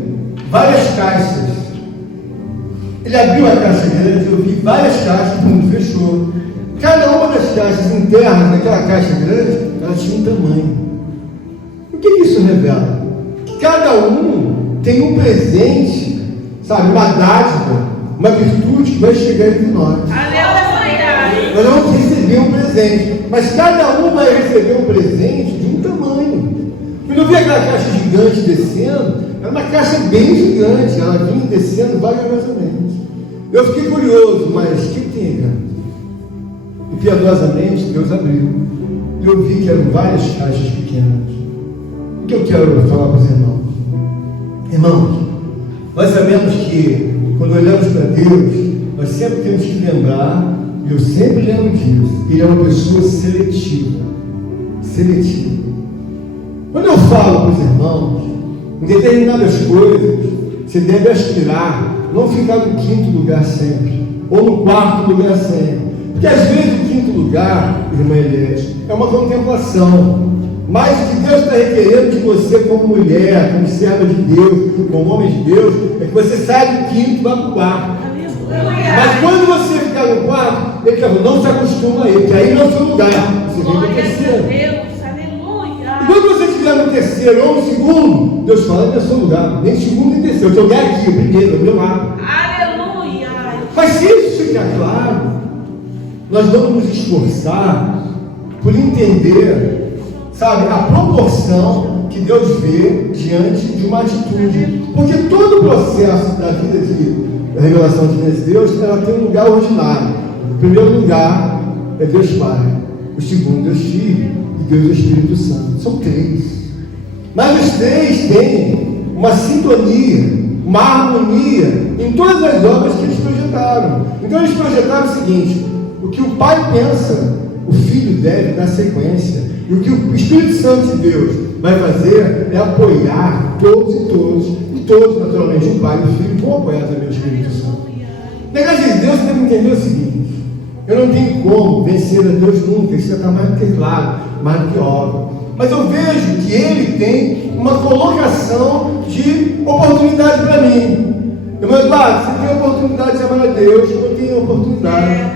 várias caixas. Ele abriu a caixa grande, eu vi várias caixas, o mundo fechou. Cada uma das caixas internas daquela caixa grande, ela tinha um tamanho. O que isso revela? O que cada um tem um presente, sabe, uma dádiva, uma virtude que vai chegar entre nós. Aleluia. Nós vamos receber um presente, mas cada um vai receber um presente de um tamanho. Eu não vi aquela caixa gigante descendo, era uma caixa bem gigante, ela vinha descendo vagarosamente. Eu fiquei curioso, mas o que tem, cara? E piedosamente Deus abriu. E eu vi que eram várias caixas pequenas. O que eu quero falar para os irmãos? Irmãos, nós sabemos que quando olhamos para Deus, nós sempre temos que lembrar, e eu sempre lembro disso, que Ele é uma pessoa seletiva. Seletiva. Quando eu falo para os irmãos, em determinadas coisas, você deve aspirar, não ficar no quinto lugar sempre, ou no quarto lugar sempre. Porque às vezes o quinto lugar, irmã Eliette, é uma contemplação. Mas o que Deus está requerendo de você como mulher, como serva de Deus, como homem de Deus, é que você saia do quinto e vá para o quarto. Mas quando você ficar no quarto, Ele falou, não se acostuma a ele, porque aí não é o seu lugar. Você vem para o terceiro. E quando você estiver no terceiro ou no segundo, Deus fala, é o seu lugar. Nem segundo nem terceiro. Eu joguei aqui, o primeiro, o meu lado. Aleluia. Mas se isso ficar claro, nós vamos nos esforçar por entender, sabe, a proporção que Deus vê diante de uma atitude. Porque todo o processo da vida da revelação de Deus, ela tem um lugar ordinário. O primeiro lugar é Deus Pai. O segundo, Deus Filho. E Deus Espírito Santo. São três. Mas os três têm uma sintonia, uma harmonia em todas as obras que eles projetaram. Então eles projetaram o seguinte: o que o Pai pensa, o Filho deve dar sequência. E o que o Espírito Santo de Deus vai fazer é apoiar todos e todos. E todos, naturalmente, o Pai e o Filho vão apoiar também o Espírito Santo. O negócio de Deus, você deve entender o seguinte: eu não tenho como vencer a Deus nunca, isso já está mais do que claro, mais do que óbvio. Mas eu vejo que Ele tem uma colocação de oportunidade para mim. Irmão Eduardo, você tem a oportunidade de amar a Deus, eu tenho a oportunidade.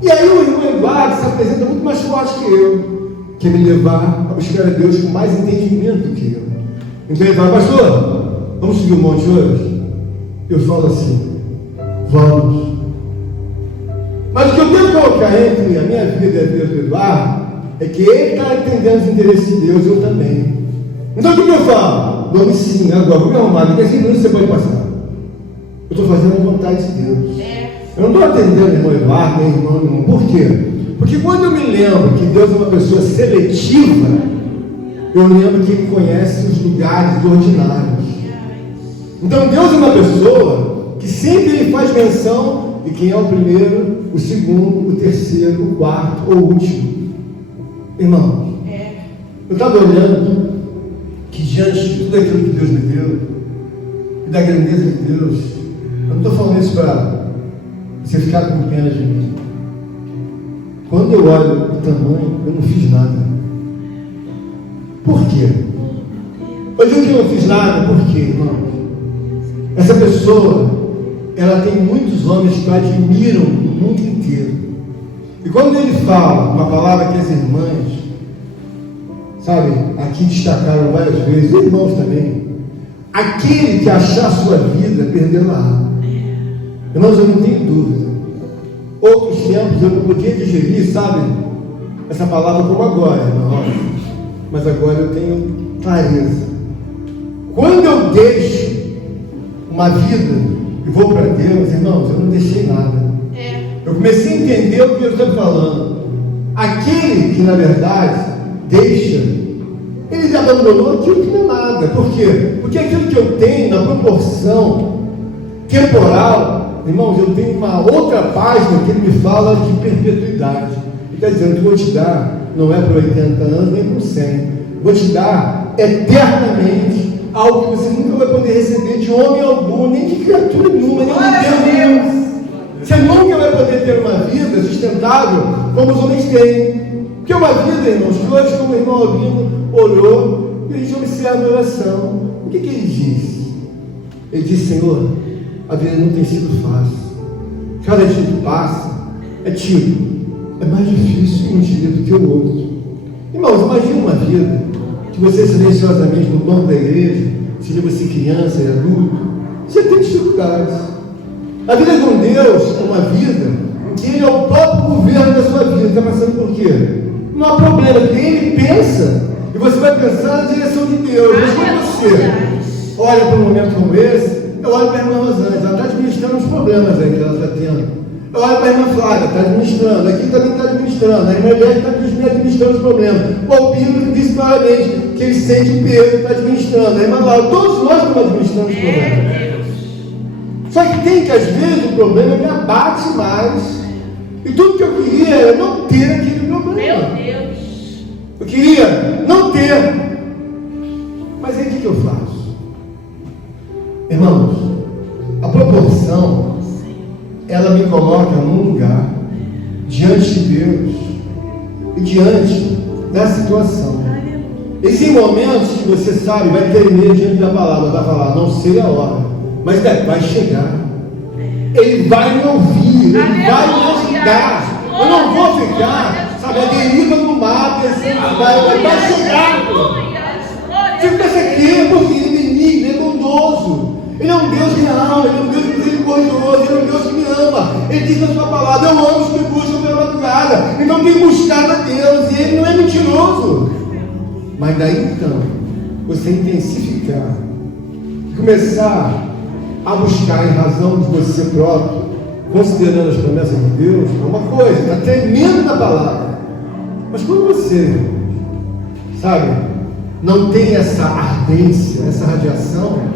E aí o irmão Eduardo se apresenta muito mais forte que eu, quer me levar a buscar a Deus com mais entendimento do que eu. Então ele fala, pastor, vamos subir o monte hoje? Eu falo assim, vamos. Mas o que eu tenho que colocar entre a minha vida e a vida do Eduardo é que ele está entendendo os interesses de Deus, eu também. Então o que eu falo? Vamos sim, agora, vou me arrumar, porque 5 minutos você pode passar. Eu estou fazendo a vontade de Deus. Eu não estou atendendo o irmão Eduardo, nem irmão nenhum. Por quê? Porque quando eu me lembro que Deus é uma pessoa seletiva, eu lembro que Ele conhece os lugares ordinários. Então Deus é uma pessoa que sempre Ele faz menção de quem é o primeiro, o segundo, o terceiro, o quarto ou o último. Irmãos, eu estava olhando que diante de tudo aquilo que Deus me deu e da grandeza de Deus, eu não estou falando isso para você ficar com pena de mim. Quando eu olho o tamanho, eu não fiz nada. Por quê? Eu digo que eu não fiz nada porque, irmão, essa pessoa, ela tem muitos homens que a admiram no mundo inteiro. E quando ele fala uma palavra que as irmãs, sabe, aqui destacaram várias vezes, os irmãos também, aquele que achar a sua vida, perdê-la. Irmãos, eu não tenho dúvida. Outros tempos eu não podia digerir, sabe, essa palavra como agora, irmão. Mas agora eu tenho clareza. Quando eu deixo uma vida e vou para Deus, irmãos, eu não deixei nada. Eu comecei a entender o que eu estou falando. Aquele que, na verdade, deixa, ele já abandonou aquilo que não é nada. Por quê? Porque aquilo que eu tenho na proporção temporal, irmãos, eu tenho uma outra página que ele me fala de perpetuidade. Ele está dizendo que eu vou te dar, não é por 80 anos, nem por 100. Vou te dar eternamente algo que você nunca vai poder receber de homem algum, nem de criatura nenhuma, nem de Deus nenhum. Você nunca vai poder ter uma vida sustentável como os homens têm. Porque uma vida, irmãos, que hoje, como o irmão Albino orou, e a gente observa a oração. O que ele disse? Ele disse, Senhor, a vida não tem sido fácil. Cada dia que passa é mais difícil um dia do que o outro. Irmãos, imagina uma vida que você silenciosamente no banco da igreja, seja você criança e adulto, você tem dificuldades. A vida com Deus é uma vida em que Ele é o próprio governo da sua vida. Está passando por quê? Não há problema, porque Ele pensa e você vai pensar na direção de Deus. Mas quando você olha para um momento como esse, eu olho para a irmã Rosângela, ela está administrando os problemas aí que ela está tendo. Eu olho para a irmã Flávia, está administrando, aqui também está administrando, a irmã Eliane está administrando os problemas. O Albino disse claramente que ele sente o peso, está administrando. A irmã Laura, todos nós estamos administrando os problemas. Só que tem que, às vezes, o problema me abate mais. E tudo que eu queria era não ter aquele problema. Meu Deus. Eu queria não ter. Mas aí o que eu faço? Irmãos, a proporção, ela me coloca num lugar diante de Deus e diante da situação. Existem momentos que você sabe, vai tremer diante da palavra, vai falar, não sei a hora, mas vai chegar. Ele vai me ouvir, ele vai me ajudar. Eu não vou ficar, sabe, a deriva do mar, pensando, vai chegar. Você pensa que é porque ele é benigno, ele é bondoso. Ele é um Deus real, ele é um Deus misericordioso, ele é um Deus que me ama. Ele diz na sua palavra, eu amo os que buscam pela madrugada. Então tem buscado a Deus, e Ele não é mentiroso. Mas daí então, você intensificar, começar a buscar em razão de você próprio, considerando as promessas de Deus, é uma coisa, está tremendo na palavra. Mas quando você, sabe, não tem essa ardência, essa radiação,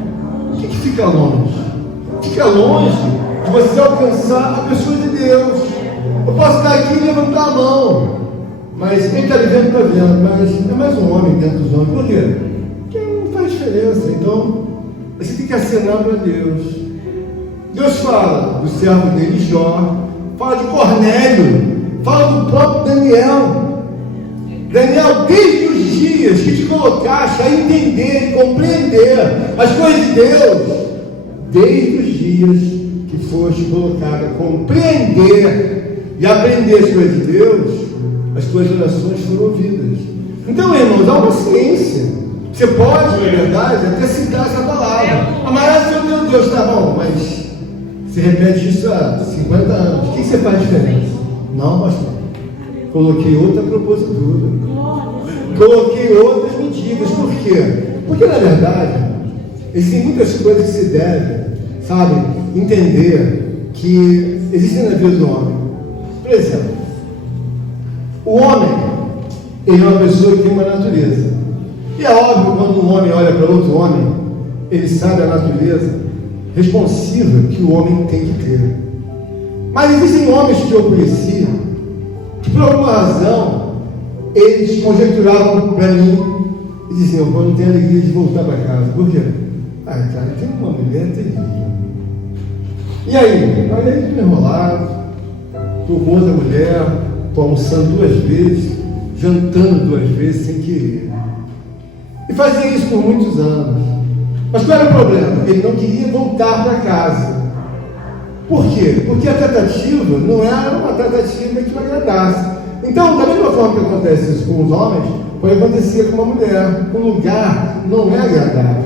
o que fica longe? Fica longe de você alcançar a pessoa de Deus. Eu posso estar aqui e levantar a mão, mas quem está vivendo está vendo, mas é mais um homem dentro dos homens. Por quê? Porque não faz diferença. Então, você tem que acenar para Deus. Deus fala do servo dele, Jó, fala de Cornélio, fala do próprio Daniel. Daniel, desde os dias que te colocaste a entender e compreender as coisas de Deus, desde os dias que foste colocado a compreender e aprender as coisas de Deus, as tuas orações foram ouvidas. Então, irmãos, há uma ciência. Você pode, na verdade, até citar essa palavra. Amarás o teu Deus, tá bom, mas você repete isso há 50 anos. O que você faz diferença? Não, pastor. Coloquei outra propositura. Coloquei outras medidas. Por quê? Porque, na verdade, existem muitas coisas que se deve, sabe, entender que existem na vida do homem. Por exemplo, o homem, ele é uma pessoa que tem uma natureza. E é óbvio, quando um homem olha para outro homem, ele sabe a natureza responsiva que o homem tem que ter. Mas existem homens que eu conheci, que por alguma razão, eles conjecturavam para mim e diziam, eu não tenho alegria de voltar para casa. Por quê? Ah, cara, tem uma mulher terrível. E aí? Olha aí, estou enrolado, estou com outra mulher, estou almoçando 2 vezes, jantando 2 vezes sem querer. E fazia isso por muitos anos. Mas qual era o problema? Ele não queria voltar para casa. Por quê? Porque a tratativa não era uma tratativa que o agradasse. Então, da mesma forma que acontece isso com os homens, pode acontecer com uma mulher. O lugar não é agradável.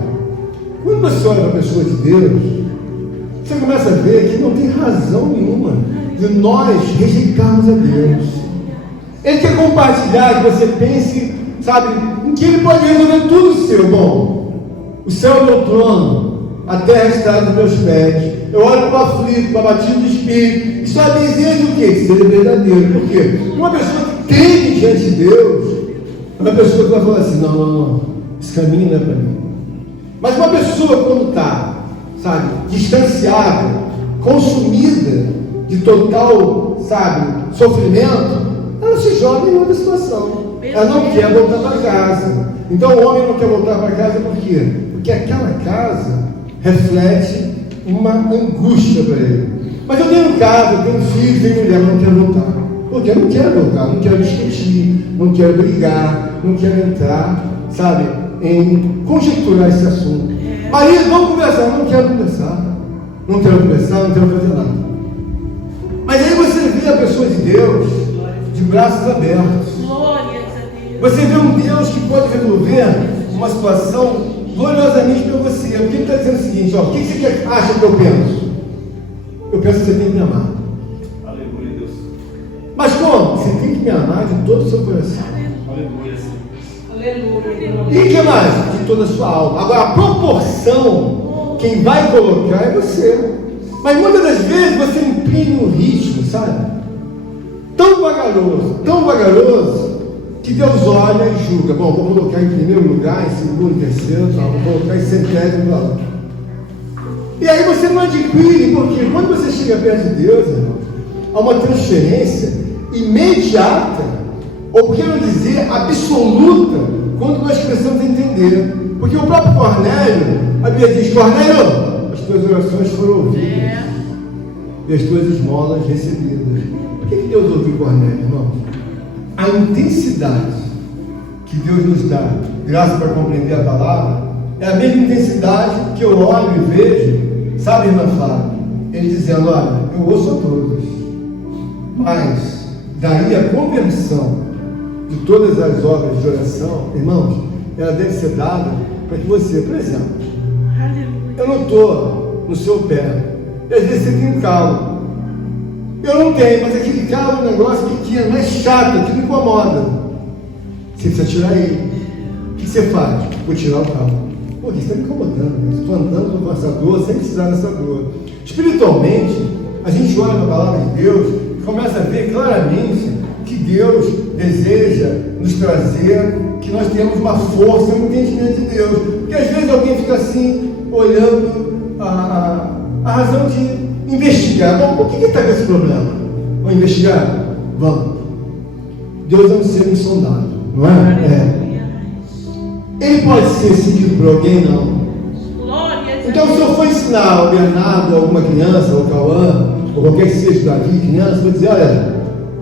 Quando você olha para a pessoa de Deus, você começa a ver que não tem razão nenhuma de nós rejeitarmos a Deus. Ele quer compartilhar, que você pense, sabe, em que Ele pode resolver tudo seu. Bom, o céu é meu trono, a terra está dos meus pés. Eu olho para o aflito, para o abatido do espírito, e só desejo o quê? Ser verdadeiro. Por quê? Uma pessoa que teme diante de Deus é uma pessoa que vai falar assim, não, esse caminho não é para mim. Mas uma pessoa quando está, sabe, distanciada, consumida de total, sabe, sofrimento, ela se joga em outra situação. Ela não quer voltar para casa. Então o homem não quer voltar para casa por quê? Porque aquela casa reflete uma angústia para ele. Mas eu tenho casa, eu tenho filhos, tenho mulher, eu não quero voltar. Porque eu não quero voltar, não quero discutir, não quero brigar, não quero entrar, sabe, em conjecturar esse assunto. Marido, vamos conversar. Eu não quero conversar. Não quero conversar, não quero fazer nada. Mas aí você vê a pessoa de Deus de braços abertos. Glórias a Deus. Você vê um Deus que pode resolver uma situação gloriosamente para você. Porque ele está dizendo o seguinte, ó, o que você acha que eu penso? Eu penso que você tem que me amar. Aleluia, Deus. Mas como? Você tem que me amar de todo o seu coração. Aleluia, Senhor. Aleluia. E o que mais? De toda a sua alma. Agora, a proporção, quem vai colocar é você. Mas muitas das vezes você imprime um ritmo, sabe? Tão vagaroso, que Deus olha e julga. Bom, vou colocar em primeiro lugar, em segundo, em terceiro, não, vou colocar em centésimo lugar. E aí você não adquire, porque quando você chega perto de Deus, irmão, há uma transferência imediata, ou por que não dizer absoluta, quando nós começamos a entender. Porque o próprio Cornélio, a Bíblia diz, Cornélio, as tuas orações foram ouvidas e as tuas esmolas recebidas. Por que Deus ouviu Cornélio, irmão? A intensidade que Deus nos dá, graça para compreender a palavra, é a mesma intensidade que eu olho e vejo, sabe, irmã Flávia? Ele dizendo, olha, eu ouço a todos, mas daí a conversão de todas as obras de oração, irmãos, ela deve ser dada para que você, por exemplo, eu não estou no seu pé, e às vezes você tem um calo, eu não tenho, mas aquele calo é um negócio que é mais chato, que me incomoda, você precisa tirar ele. O que você faz? Vou tirar o calo. Pô, isso está me incomodando, né? Estou andando com essa dor sem precisar dessa dor. Espiritualmente, a gente olha na palavra de Deus e começa a ver claramente que Deus deseja nos trazer, que nós temos uma força, um entendimento de Deus. Porque às vezes alguém fica assim, olhando a razão de investigar. Bom, por que está com esse problema? Vamos investigar? Vamos. Deus é um ser insondável, não é? Ele pode ser seguido por alguém? Não. Então, se eu for ensinar ao Bernardo, alguma criança, ao Cauã, ou qualquer que seja Davi, criança, vou dizer, olha,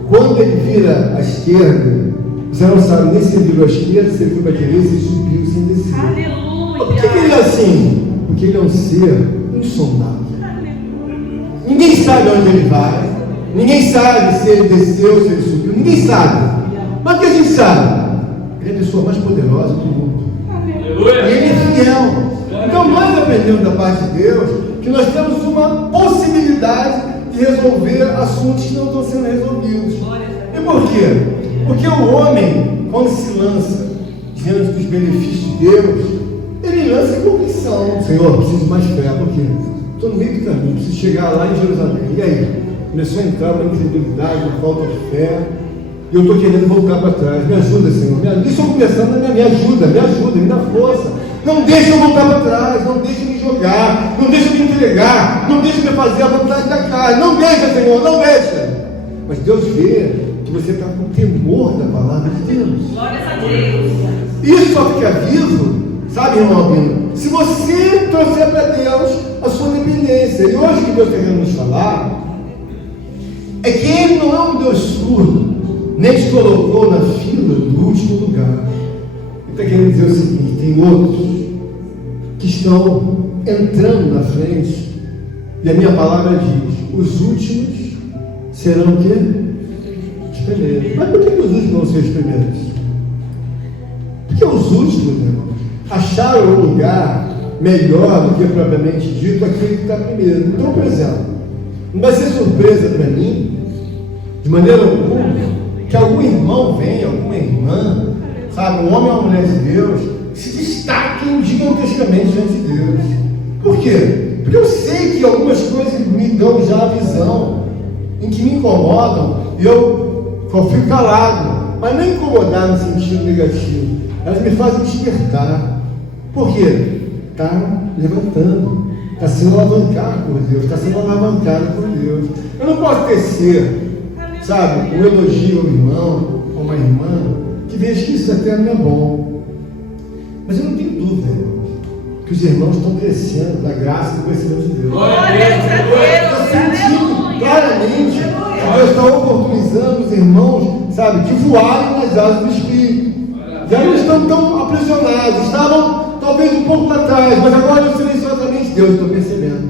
quando ele vira à esquerda, você não sabe nem se ele virou à esquerda, se ele foi para a direita, se ele subiu, se ele desceu. Aleluia. Por que ele é assim? Porque ele é um ser insondável. Ninguém sabe onde ele vai, ninguém sabe se ele desceu, se ele subiu, ninguém sabe. Mas o que a gente sabe? Ele é a pessoa mais poderosa do mundo. E ele é fiel. Então nós aprendemos da parte de Deus que nós temos uma possibilidade de resolver assuntos que não estão sendo resolvidos. E por quê? Porque o homem, quando se lança diante dos benefícios de Deus, ele lança com convicção. Senhor, preciso de mais fé. Por quê? Estou no meio do caminho, preciso chegar lá em Jerusalém. E aí? Começou a entrar uma incredulidade, uma falta de fé. E eu estou querendo voltar para trás. Me ajuda, Senhor. Isso estou começando, me ajuda, me dá força. Não deixa eu voltar para trás, não deixa eu me jogar, não deixa eu me entregar, não deixa eu me fazer a vontade da carne. Não deixa, Senhor, não deixa. Mas Deus vê que você está com temor da palavra de Deus. Glória a Deus. Isso só fica vivo, sabe, irmão Albino? Se você trouxer para Deus a sua dependência. E hoje o que Deus está querendo nos falar é que Ele não é um Deus surdo, nem te colocou na fila do último lugar. Ele está querendo dizer o seguinte: tem outros que estão entrando na frente, e a minha palavra diz: os últimos serão o quê? Os primeiros. Mas por que os últimos vão ser os primeiros? Porque os últimos, irmão, acharam um lugar melhor do que propriamente dito aquele que está primeiro. Então, por exemplo, não vai ser surpresa para mim, de maneira alguma, que algum irmão venha, alguma irmã, sabe, um homem ou uma mulher de Deus, se destaquem gigantescamente diante de Deus. Por quê? Porque eu sei que algumas coisas me dão já a visão, em que me incomodam, e eu fico calado, mas não incomodar no sentido negativo, elas me fazem despertar. Por quê? Está levantando, está sendo alavancado por Deus, está sendo alavancado por Deus. Eu não posso tecer, sabe, um elogio ao irmão, a uma irmã, que veja que isso até não é bom. Mas eu não tenho dúvida, irmãos, que os irmãos estão crescendo na graça e no conhecimento de Deus. Glória a Deus. Estou sentindo claramente que Deus está oportunizando os irmãos, sabe, de voarem nas asas do Espírito. Já não estão tão aprisionados, estavam talvez um pouco lá atrás, mas agora eu silenciosamente, Deus, estou percebendo.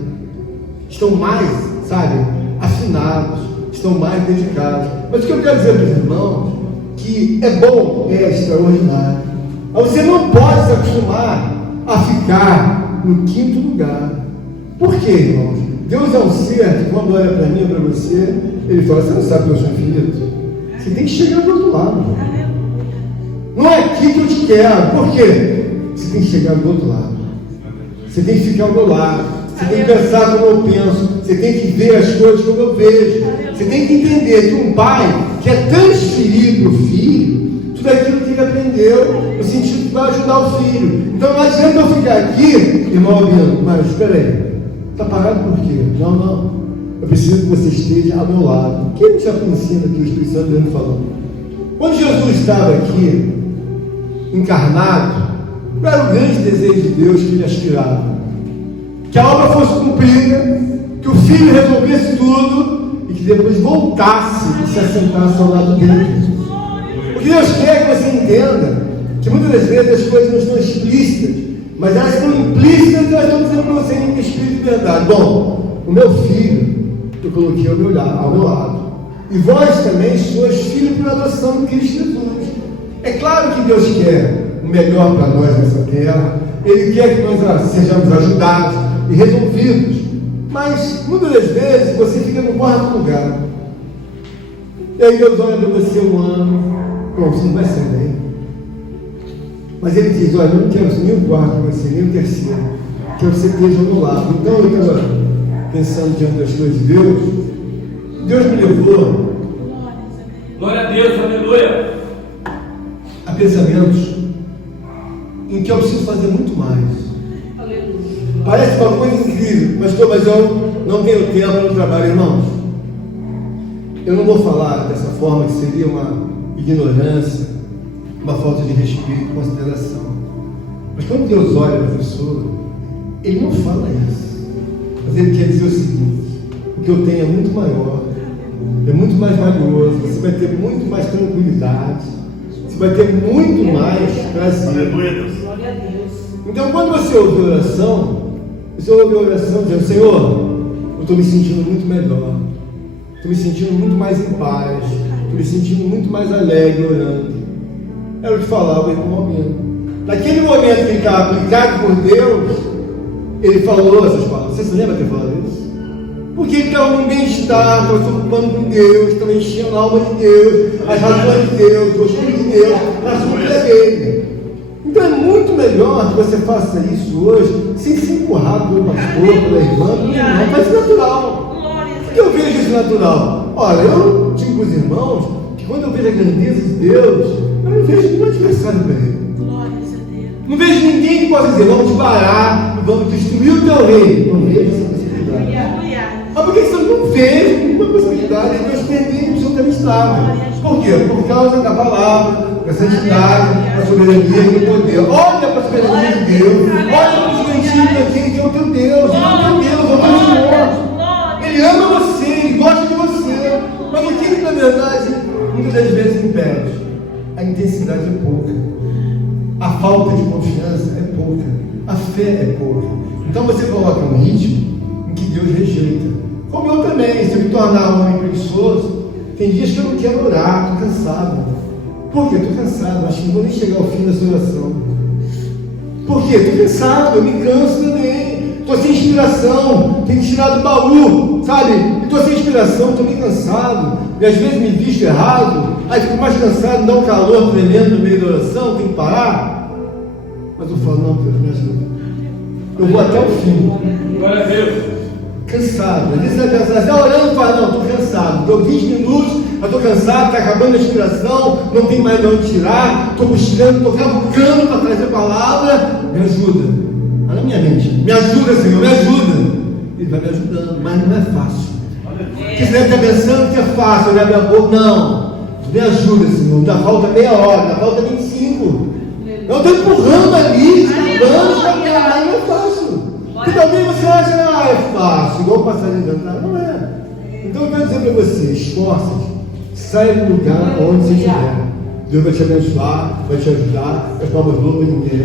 Estão mais, sabe, afinados, estão mais dedicados. Mas o que eu quero dizer para os irmãos, que é bom, é extraordinário. Mas você não pode se acostumar a ficar no quinto lugar. Por quê, irmãos? Deus é um ser que, quando olha para mim ou para você, ele fala: você não sabe que eu sou infinito? Você tem que chegar do outro lado. Não é aqui que eu te quero. Por quê? Você tem que chegar do outro lado. Você tem que ficar ao meu lado. Você tem que pensar como eu penso. Você tem que ver as coisas como eu vejo. Você tem que entender que um pai quer transferir para o filho tudo aquilo que ele aprendeu, no sentido que vai ajudar o filho. Então não adianta eu ficar aqui, irmão Albino, mas espera aí. Está parado por quê? Não. Eu preciso que você esteja ao meu lado. Quem já ensina aqui o Espírito Santo mesmo falando? Quando Jesus estava aqui, encarnado, qual era o grande desejo de Deus que ele aspirava? Que a obra fosse cumprida, que o filho resolvesse tudo e que depois voltasse e se assentasse ao lado dele. O que Deus quer que você entenda que muitas das vezes as coisas não estão explícitas, mas elas estão implícitas e elas estão dizendo para você em espírito de verdade. Bom, o meu filho eu coloquei ao meu lado. E vós também sois filhos por adoção de Cristo Jesus. É claro que Deus quer o melhor para nós nessa terra. Ele quer que nós sejamos ajudados e resolvidos. Mas muitas das vezes você fica no quarto lugar. E aí Deus olha para você um ano. Bom, você não vai ser bem. Mas Ele diz: olha, eu não quero nem o quarto para você, nem o terceiro. Quero que você esteja ao meu lado. Então eu estava pensando diante das coisas de Deus. Deus me levou, Glória a Deus, aleluia, a pensamentos em que eu preciso fazer muito mais. Parece uma coisa incrível, mas eu não tenho tempo no trabalho, irmãos. Eu não vou falar dessa forma que seria uma ignorância, uma falta de respeito, consideração. Mas quando Deus olha para a pessoa, Ele não fala isso. Mas Ele quer dizer o seguinte: o que eu tenho é muito maior, é muito mais valioso, você vai ter muito mais tranquilidade, você vai ter muito mais prazer. Glória a Deus. Então, quando você ouve oração, você ouve a oração dizendo: Senhor, eu estou me sentindo muito melhor, estou me sentindo muito mais em paz, estou me sentindo muito mais alegre orando. Era o que falava o irmão Albino. Naquele momento que ele estava aplicado por Deus, ele falou essas palavras. Você se lembra de ter falado isso? Porque ele estava num bem-estar, estava se ocupando com Deus, estava enchendo a alma de Deus, as razões de Deus, o costume de Deus, na sua vida dele. Então é muito melhor que você faça isso hoje, sem se empurrar pelo pastor, pela irmã, pelo irmão, mas natural. Porque eu vejo isso natural. Olha, eu digo para os irmãos que quando eu vejo a grandeza de Deus, eu não vejo nenhum adversário para ele. Não vejo ninguém que possa dizer: vamos te parar, vamos destruir o teu reino. Não vejo essa possibilidade. Mas por que você não vê nenhuma possibilidade de Deus perder absolutamente nada? Por quê? Por causa da palavra, da santidade, da soberania e do poder. Olha para a soberania de Deus, olha para o gigantesco daquele que é o teu Deus. Ele é o teu Deus, é o teu Senhor. Ele ama você, ele gosta de você. Mas o que, na verdade, muitas das vezes impede? A intensidade é pouca, a falta de confiança é pouca, a fé é pouca. Então você coloca um ritmo em que Deus rejeita. Como eu também, se eu me tornar um homem preguiçoso, tem dias que eu não quero orar, estou cansado. Por quê? Estou cansado, acho que não vou nem chegar ao fim dessa oração. Por quê? Estou cansado, eu me canso também. Estou sem inspiração, tenho que tirar do baú, sabe? Estou sem inspiração, estou meio cansado. E às vezes me visto errado, aí fico mais cansado, dá um calor tremendo no meio da oração, tenho que parar. Mas eu falo: não, Deus, me ajuda. Eu vou até o fim. glória a Deus. Cansado. Às vezes você está orando e fala: não, estou cansado. Estou 20 minutos, eu estou cansado, está acabando a inspiração, não tem mais de onde tirar, estou buscando, estou cavucando para trazer a palavra. Me ajuda. Olha a minha mente. Me ajuda, Senhor, me ajuda. Ele vai me ajudando, mas não é fácil. Porque você deve estar pensando que é fácil, olhar minha boca. Não. Me ajuda, Senhor. Ainda falta meia hora, ainda falta 25. Eu estou empurrando ali, empurrando, mas não é fácil. Porque talvez você ache: é fácil, igual o passarinho cantar. Não é. Então eu quero dizer para você: esforça-te, saia do lugar onde você estiver. Deus vai te abençoar, vai te ajudar. As palmas loucas ninguém.